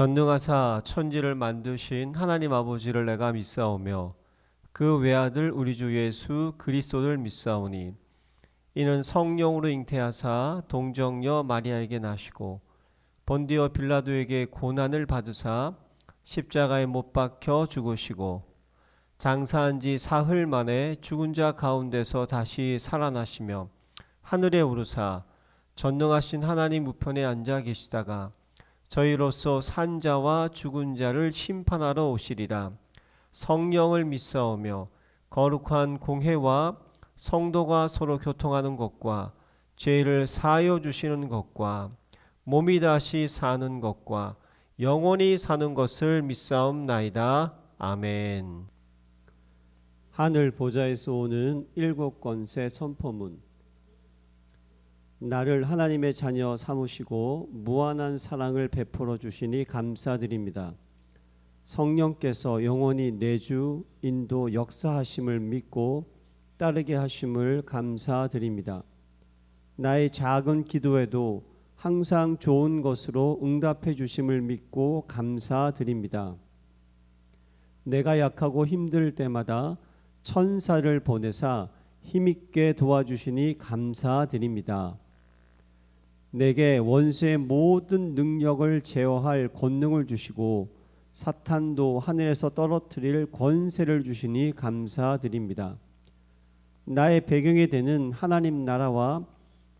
전능하사 천지를 만드신 하나님 아버지를 내가 믿사오며 그 외아들 우리 주 예수 그리스도를 믿사오니 이는 성령으로 잉태하사 동정녀 마리아에게 나시고 본디오 빌라도에게 고난을 받으사 십자가에 못 박혀 죽으시고 장사한 지 사흘 만에 죽은 자 가운데서 다시 살아나시며 하늘에 오르사 전능하신 하나님 우편에 앉아 계시다가 저희로서 산 자와 죽은 자를 심판하러 오시리라. 성령을 믿사오며 거룩한 공회와 성도가 서로 교통하는 것과 죄를 사하여 주시는 것과 몸이 다시 사는 것과 영원히 사는 것을 믿사옵나이다. 아멘. 하늘 보좌에서 오는 일곱 권세 선포문. 나를 하나님의 자녀 삼으시고 무한한 사랑을 베풀어 주시니 감사드립니다. 성령께서 영원히 내주 인도 역사하심을 믿고 따르게 하심을 감사드립니다. 나의 작은 기도에도 항상 좋은 것으로 응답해 주심을 믿고 감사드립니다. 내가 약하고 힘들 때마다 천사를 보내사 힘있게 도와주시니 감사드립니다. 내게 원수의 모든 능력을 제어할 권능을 주시고 사탄도 하늘에서 떨어뜨릴 권세를 주시니 감사드립니다. 나의 배경이 되는 하나님 나라와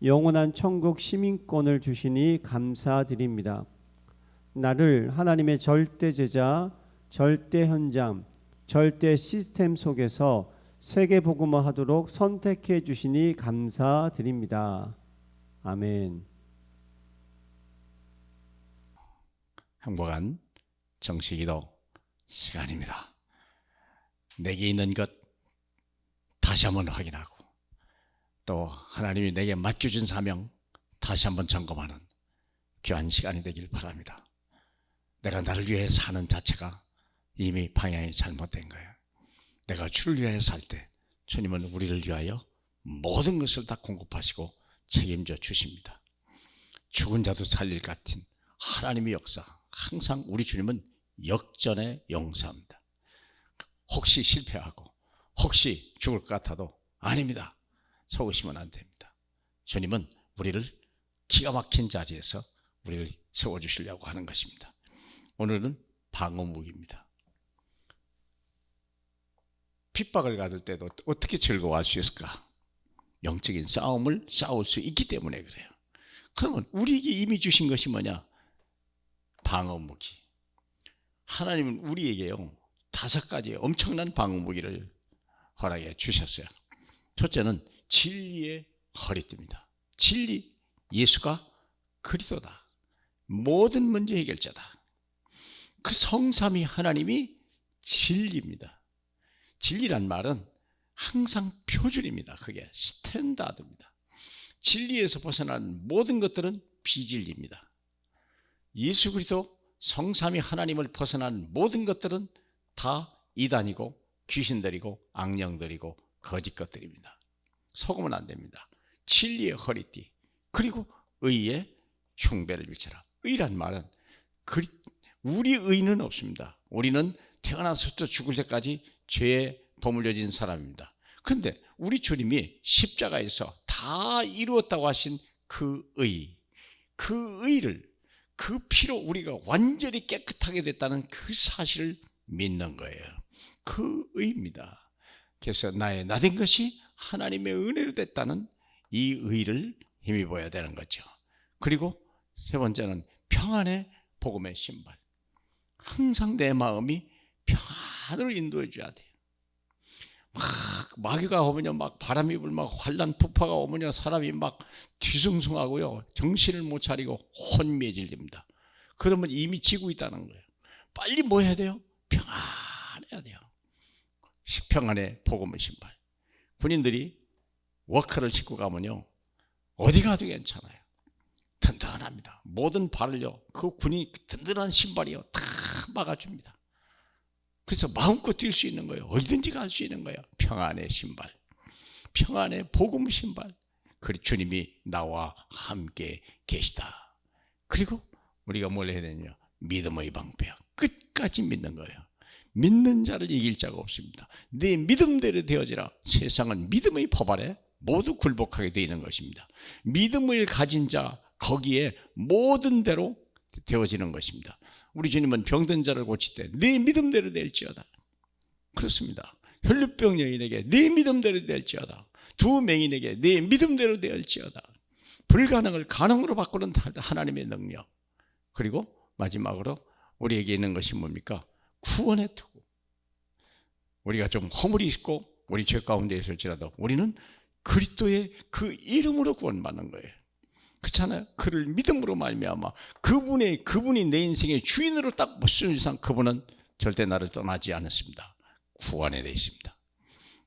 영원한 천국 시민권을 주시니 감사드립니다. 나를 하나님의 절대 제자, 절대 현장, 절대 시스템 속에서 세계 복음화 하도록 선택해 주시니 감사드립니다. 아멘. 행복한 정식기도 시간입니다. 내게 있는 것 다시 한번 확인하고 또 하나님이 내게 맡겨준 사명 다시 한번 점검하는 귀한 시간이 되길 바랍니다. 내가 나를 위해 사는 자체가 이미 방향이 잘못된 거예요. 내가 주를 위하여 살 때 주님은 우리를 위하여 모든 것을 다 공급하시고 책임져 주십니다. 죽은 자도 살릴 것 같은 하나님의 역사, 항상 우리 주님은 역전의 용사입니다. 혹시 실패하고 혹시 죽을 것 같아도 아닙니다. 속으시면 안 됩니다. 주님은 우리를 기가 막힌 자리에서 우리를 세워주시려고 하는 것입니다. 오늘은 방어무기입니다. 핍박을 받을 때도 어떻게 즐거워할 수 있을까? 영적인 싸움을 싸울 수 있기 때문에 그래요. 그러면 우리에게 이미 주신 것이 뭐냐? 방어무기. 하나님은 우리에게요 5가지의 엄청난 방어무기를 허락해 주셨어요. 첫째는 진리의 허리띠입니다. 진리, 예수가 그리스도다. 모든 문제 해결자다. 그 성삼위 하나님이 진리입니다. 진리란 말은 항상 표준입니다. 그게 스탠다드입니다. 진리에서 벗어난 모든 것들은 비진리입니다. 예수 그리스도 성삼위 하나님을 벗어난 모든 것들은 다 이단이고 귀신들이고 악령들이고 거짓 것들입니다. 속으면 안 됩니다. 진리의 허리띠 그리고 의의 흉배를 비춰라. 의란 말은 우리 의는 없습니다. 우리는 태어나서부터 죽을 때까지 죄에 버물려진 사람입니다. 그런데 우리 주님이 십자가에서 다 이루었다고 하신 그 의를 그 피로 우리가 완전히 깨끗하게 됐다는 그 사실을 믿는 거예요. 그 의입니다. 그래서 나의 나된 것이 하나님의 은혜로 됐다는 이 의를 힘입어야 되는 거죠. 그리고 세 번째는 평안의 복음의 신발. 항상 내 마음이 평안으로 인도해 줘야 돼요. 막 마귀가 오면요, 막 바람이 불면 환란 부파가 오면요, 사람이 막 뒤숭숭하고요, 정신을 못 차리고 혼미해집니다. 그러면 이미 지고 있다는 거예요. 빨리 뭐 해야 돼요? 평안해야 돼요. 평안의 복음의 신발. 군인들이 워커를 신고 가면요, 어디 가도 괜찮아요. 든든합니다. 모든 발을요, 그 군이 든든한 신발이요, 다 막아줍니다. 그래서 마음껏 뛸 수 있는 거예요. 어디든지 갈 수 있는 거예요. 평안의 신발, 평안의 복음 신발. 그리고 주님이 나와 함께 계시다. 그리고 우리가 뭘 해야 되냐? 믿음의 방패야. 끝까지 믿는 거예요. 믿는 자를 이길 자가 없습니다. 네 믿음대로 되어지라. 세상은 믿음의 법 아래 모두 굴복하게 되어 있는 것입니다. 믿음을 가진 자 거기에 모든 대로 되어지는 것입니다. 우리 주님은 병든 자를 고칠 때 네 믿음대로 될지어다. 그렇습니다. 혈루병 여인에게 네 믿음대로 될지어다. 두 맹인에게 네 믿음대로 될지어다. 불가능을 가능으로 바꾸는 하나님의 능력. 그리고 마지막으로 우리에게 있는 것이 뭡니까? 구원의 투구. 우리가 좀 허물이 있고 우리 죄 가운데 있을지라도 우리는 그리스도의 그 이름으로 구원받는 거예요. 그렇잖아요. 그를 믿음으로 말미암아 그분이 내 인생의 주인으로 딱 모시는 이상 그분은 절대 나를 떠나지 않았습니다. 구원에 되어 있습니다.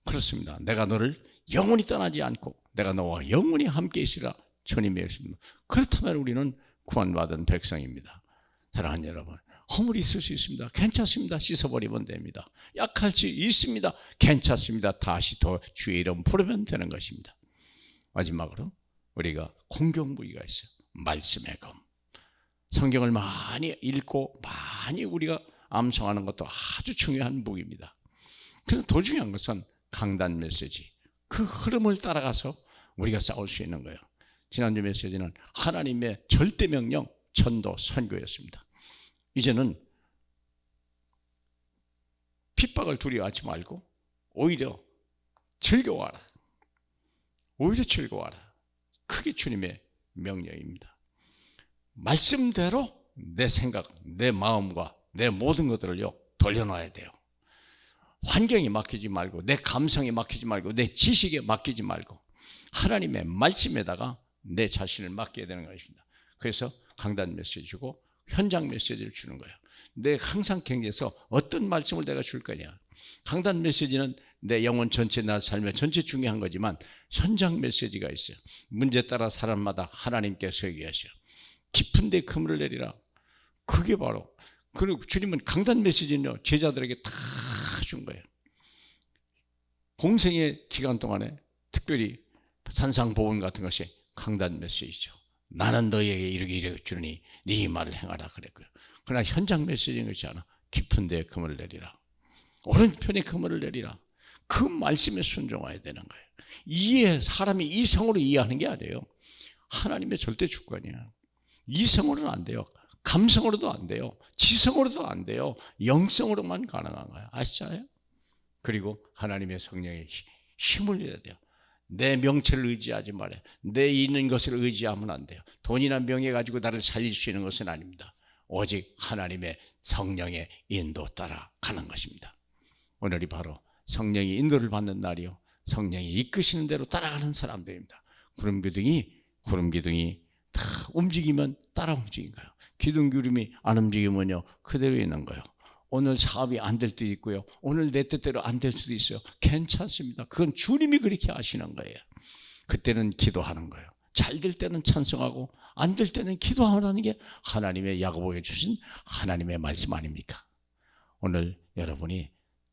그렇습니다. 내가 너를 영원히 떠나지 않고 내가 너와 영원히 함께 있으라 주님의 말씀입니다. 그렇다면 우리는 구원받은 백성입니다. 사랑하는 여러분, 허물이 있을 수 있습니다. 괜찮습니다. 씻어버리면 됩니다. 약할 수 있습니다. 괜찮습니다. 다시 더 주의 이름 부르면 되는 것입니다. 마지막으로 우리가 공경무기가 있어요. 말씀의 검. 성경을 많이 읽고 많이 우리가 암송하는 것도 아주 중요한 무기입니다. 그래서 더 중요한 것은 강단 메시지, 그 흐름을 따라가서 우리가 싸울 수 있는 거예요. 지난주 메시지는 하나님의 절대 명령, 전도, 선교였습니다. 이제는 핍박을 두려워하지 말고 오히려 즐거워하라. 오히려 즐거워하라. 그게 주님의 명령입니다. 말씀대로 내 생각, 내 마음과 내 모든 것들을요 돌려놔야 돼요. 환경에 맡기지 말고, 내 감성에 맡기지 말고, 내 지식에 맡기지 말고 하나님의 말씀에다가 내 자신을 맡겨야 되는 것입니다. 그래서 강단 메시지고 현장 메시지를 주는 거예요. 내 항상 경계에서 어떤 말씀을 내가 줄 거냐. 강단 메시지는 내 영혼 전체, 나 삶의 전체 중요한 거지만 현장 메시지가 있어요. 문제 따라 사람마다 하나님께서 얘기하셔. 깊은 데 그물을 내리라. 그게 바로, 그리고 주님은 강단 메시지는요 제자들에게 다 준 거예요. 공생의 기간 동안에 특별히 산상보훈 같은 것이 강단 메시지죠. 나는 너희에게 이르게 주니 네 말을 행하라 그랬고요. 그러나 현장 메시지는 그렇지 않아. 깊은 데에 그물을 내리라. 오른편에 그물을 내리라. 그 말씀에 순종해야 되는 거예요. 사람이 이성으로 이해하는 게 아니에요. 하나님의 절대 주권이야. 이성으로는 안 돼요. 감성으로도 안 돼요. 지성으로도 안 돼요. 영성으로만 가능한 거예요. 아시잖아요? 그리고 하나님의 성령의 힘을 내야 돼요. 내 명체를 의지하지 말아요. 내 있는 것을 의지하면 안 돼요. 돈이나 명예 가지고 나를 살릴 수 있는 것은 아닙니다. 오직 하나님의 성령의 인도 따라 가는 것입니다. 오늘이 바로 성령이 인도를 받는 날이요, 성령이 이끄시는 대로 따라가는 사람들입니다. 구름 기둥이 다 움직이면 따라 움직인 거예요. 기둥 기름이 안 움직이면요 그대로 있는 거예요. 오늘 사업이 안 될 때도 있고요, 오늘 내 뜻대로 안 될 수도 있어요. 괜찮습니다. 그건 주님이 그렇게 하시는 거예요. 그때는 기도하는 거예요. 잘 될 때는 찬송하고 안 될 때는 기도하라는 게 하나님의 야고보에게 주신 하나님의 말씀 아닙니까? 오늘 여러분이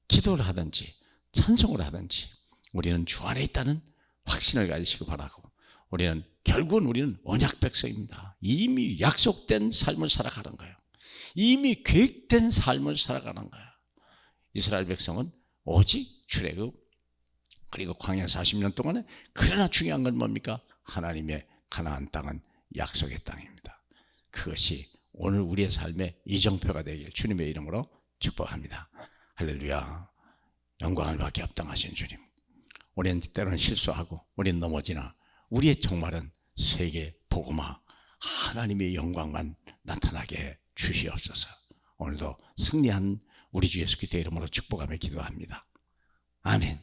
기도를 하든지 찬송을 하든지 우리는 주 안에 있다는 확신을 가지시기 바라고, 결국은 우리는 언약 백성입니다. 이미 약속된 삶을 살아가는 거예요. 이미 계획된 삶을 살아가는 거예요. 이스라엘 백성은 오직 출애굽 그리고 광야 40년 동안에, 그러나 중요한 건 뭡니까? 하나님의 가나안 땅은 약속의 땅입니다. 그것이 오늘 우리의 삶의 이정표가 되길 주님의 이름으로 축복합니다. 할렐루야. 영광을 받게 합당하신 주님, 우리는 때로는 실수하고 우리는 넘어지나 우리의 종말은 세계 복음화 하나님의 영광만 나타나게 주시옵소서. 오늘도 승리한 우리 주 예수 그리스도의 이름으로 축복하며 기도합니다. 아멘.